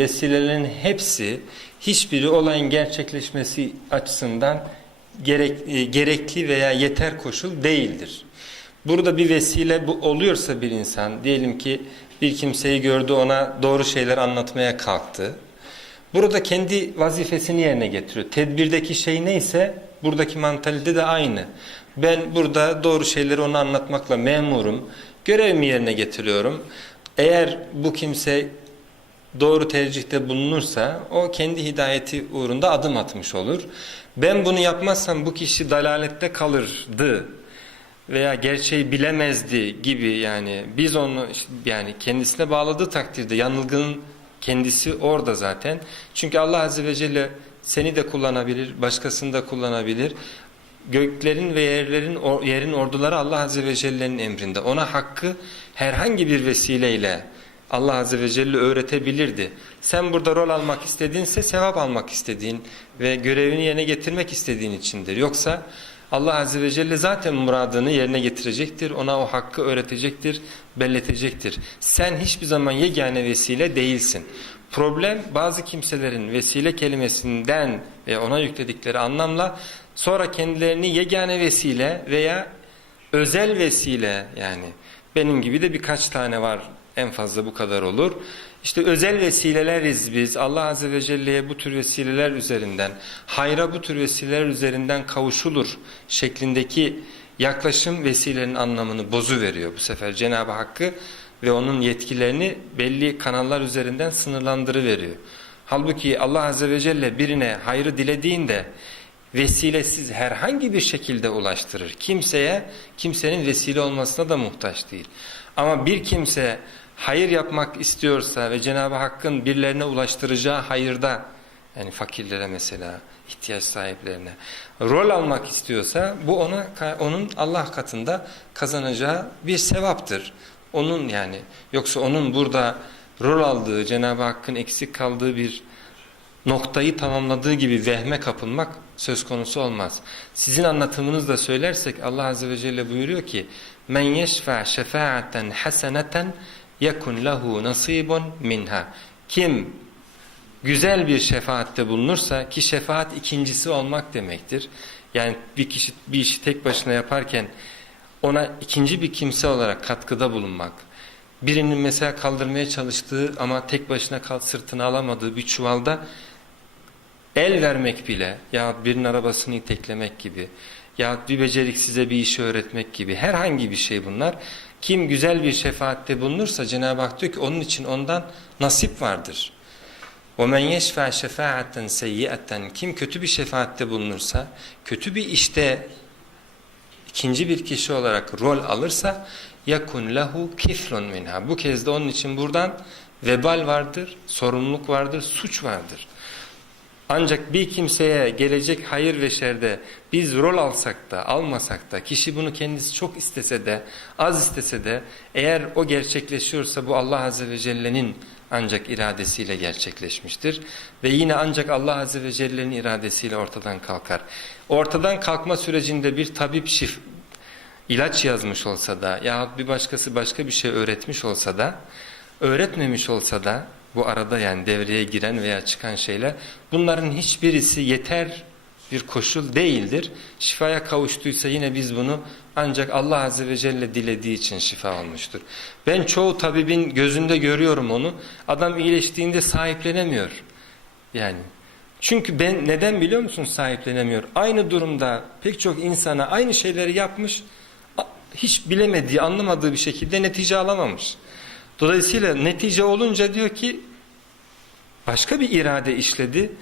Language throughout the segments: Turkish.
vesilelerin hepsi hiçbiri olayın gerçekleşmesi açısından gerek, e, gerekli veya yeter koşul değildir. Burada bir vesile bu oluyorsa bir insan diyelim ki bir kimseyi gördü ona doğru şeyler anlatmaya kalktı. Burada kendi vazifesini yerine getiriyor. Tedbirdeki şey neyse buradaki mantalite de aynı. Ben burada doğru şeyleri ona anlatmakla memurum. Görevimi yerine getiriyorum. Eğer bu kimse doğru tercihte bulunursa o kendi hidayeti uğrunda adım atmış olur. Ben bunu yapmazsam bu kişi dalalette kalırdı veya gerçeği bilemezdi gibi yani biz onu yani kendisine bağladığı takdirde yanılgının kendisi orada zaten. Çünkü Allah Azze ve Celle seni de kullanabilir, başkasını da kullanabilir. Göklerin ve yerlerin yerin orduları Allah Azze ve Celle'nin emrinde. Ona hakkı herhangi bir vesileyle Allah Azze ve Celle öğretebilirdi. Sen burada rol almak istediğinse sevap almak istediğin ve görevini yerine getirmek istediğin içindir. Yoksa Allah Azze ve Celle zaten muradını yerine getirecektir. Ona o hakkı öğretecektir, belletecektir. Sen hiçbir zaman yegane vesile değilsin. Problem bazı kimselerin vesile kelimesinden ve ona yükledikleri anlamla sonra kendilerini yegane vesile veya özel vesile yani benim gibi de birkaç tane var en fazla bu kadar olur. İşte özel vesileleriz biz. Allah Azze ve Celle'ye bu tür vesileler üzerinden, hayra bu tür vesileler üzerinden kavuşulur şeklindeki yaklaşım vesilenin anlamını bozu veriyor bu sefer Cenab-ı Hakk'ı ve onun yetkilerini belli kanallar üzerinden sınırlandırıveriyor. Halbuki Allah Azze ve Celle birine hayrı dilediğinde vesilesiz herhangi bir şekilde ulaştırır. Kimseye, kimsenin vesile olmasına da muhtaç değil. Ama bir kimse hayır yapmak istiyorsa ve Cenab-ı Hakk'ın birilerine ulaştıracağı hayırda yani fakirlere mesela ihtiyaç sahiplerine rol almak istiyorsa bu ona onun Allah katında kazanacağı bir sevaptır. Onun yani yoksa onun burada rol aldığı Cenab-ı Hakk'ın eksik kaldığı bir noktayı tamamladığı gibi vehme kapılmak söz konusu olmaz. Sizin anlatımınızla söylersek Allah Azze ve Celle buyuruyor ki men yeşfa şefaaten haseneten yekun lehu nasibun minha. Kim güzel bir şefaatte bulunursa ki şefaat ikincisi olmak demektir. Yani bir kişi bir işi tek başına yaparken ona ikinci bir kimse olarak katkıda bulunmak. Birinin mesela kaldırmaya çalıştığı ama tek başına kal sırtına alamadığı bir çuvalda el vermek bile ya birinin arabasını iteklemek gibi ya bir beceriksize bir işi öğretmek gibi herhangi bir şey bunlar. Kim güzel bir şefaatte bulunursa Cenab-ı Hak diyor ki onun için ondan nasip vardır. وَمَنْ يَشْفَعْ شَفَاعَةً سَيِّئَةً Kim kötü bir şefaatte bulunursa, kötü bir işte ikinci bir kişi olarak rol alırsa yakun lehu kiflun minha. Bu kez de onun için buradan vebal vardır, sorumluluk vardır, suç vardır. Ancak bir kimseye gelecek hayır ve şerde biz rol alsak da almasak da kişi bunu kendisi çok istese de az istese de eğer o gerçekleşiyorsa bu Allah Azze ve Celle'nin ancak iradesiyle gerçekleşmiştir. Ve yine ancak Allah Azze ve Celle'nin iradesiyle ortadan kalkar. Ortadan kalkma sürecinde bir tabip şif, ilaç yazmış olsa da yahut bir başkası başka bir şey öğretmiş olsa da öğretmemiş olsa da bu arada yani devreye giren veya çıkan şeyler bunların hiçbirisi yeter bir koşul değildir. Şifaya kavuştuysa yine biz bunu ancak Allah Azze ve Celle dilediği için şifa olmuştur. Ben çoğu tabibin gözünde görüyorum onu. Adam iyileştiğinde sahiplenemiyor. Yani çünkü ben neden biliyor musun sahiplenemiyor? Aynı durumda pek çok insana aynı şeyleri yapmış hiç bilemediği, anlamadığı bir şekilde netice alamamış. Dolayısıyla netice olunca diyor ki başka bir irade işledi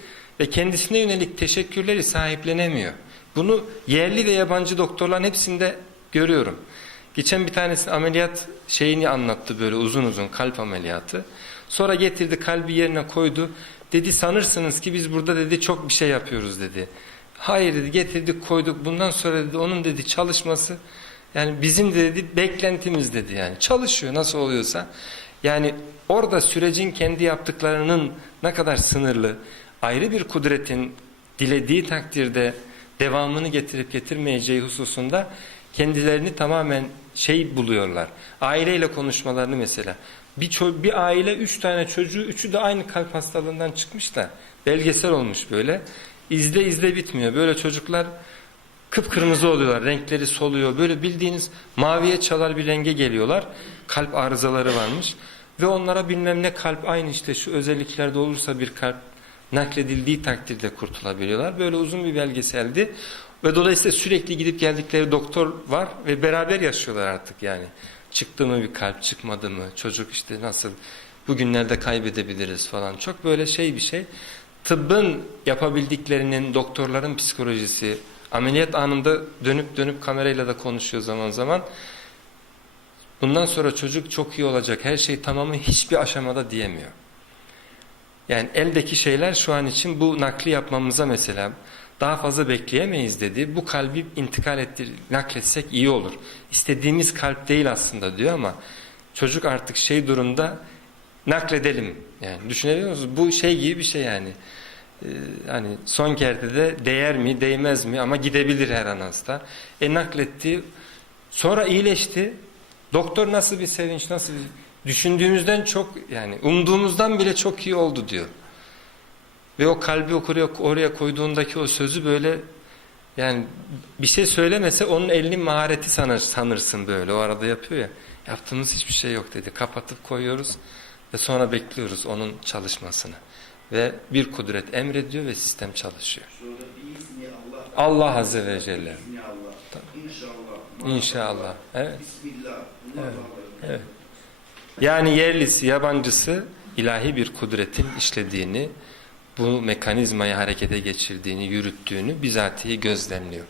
ve kendisine yönelik teşekkürleri sahiplenemiyor. Bunu yerli ve yabancı doktorların hepsinde görüyorum. Geçen bir tanesi ameliyat şeyini anlattı böyle uzun uzun kalp ameliyatı. Sonra getirdi kalbi yerine koydu. Dedi sanırsınız ki biz burada dedi çok bir şey yapıyoruz dedi. Hayır dedi getirdik koyduk bundan sonra dedi onun dedi çalışması yani bizim de dedi beklentimiz dedi yani çalışıyor nasıl oluyorsa. Yani orada sürecin kendi yaptıklarının ne kadar sınırlı ayrı bir kudretin dilediği takdirde devamını getirip getirmeyeceği hususunda kendilerini tamamen şey buluyorlar. Aileyle konuşmalarını mesela Bir, bir aile üç tane çocuğu, üçü de aynı kalp hastalığından çıkmış da belgesel olmuş böyle. İzle izle bitmiyor. Böyle çocuklar kıpkırmızı oluyorlar, renkleri soluyor. Böyle bildiğiniz maviye çalar bir renge geliyorlar. Kalp arızaları varmış. Ve onlara bilmem ne kalp aynı işte şu özelliklerde olursa bir kalp nakledildiği takdirde kurtulabiliyorlar. Böyle uzun bir belgeseldi. Ve dolayısıyla sürekli gidip geldikleri doktor var ve beraber yaşıyorlar artık yani. Çıktı mı bir kalp, çıkmadı mı? Çocuk işte nasıl bugünlerde kaybedebiliriz falan. Çok böyle şey bir şey. Tıbbın yapabildiklerinin, doktorların psikolojisi, ameliyat anında dönüp dönüp kamerayla da konuşuyor zaman zaman. Bundan sonra çocuk çok iyi olacak, her şey tamamı hiçbir aşamada diyemiyor. Yani eldeki şeyler şu an için bu nakli yapmamıza mesela daha fazla bekleyemeyiz dedi. Bu kalbi intikal ettir, nakletsek iyi olur. İstediğimiz kalp değil aslında diyor ama çocuk artık şey durumda nakledelim. Yani düşünebiliyor musunuz? Bu şey gibi bir şey yani. Ee, hani son kertede değer mi değmez mi ama gidebilir her an hasta. E nakletti. Sonra iyileşti. Doktor nasıl bir sevinç, nasıl bir... Düşündüğümüzden çok yani umduğumuzdan bile çok iyi oldu diyor. Ve o kalbi oraya, oraya koyduğundaki o sözü böyle yani bir şey söylemese onun elinin mahareti sanır, sanırsın böyle. O arada yapıyor ya. Yaptığımız hiçbir şey yok dedi. Kapatıp koyuyoruz ve sonra bekliyoruz onun çalışmasını. Ve bir kudret emrediyor ve sistem çalışıyor. Allah. Azze ve Celle. İnşallah. İnşallah. Evet. Evet. Evet. Yani yerlisi, yabancısı ilahi bir kudretin işlediğini, bu mekanizmayı harekete geçirdiğini, yürüttüğünü bizatihi gözlemliyor.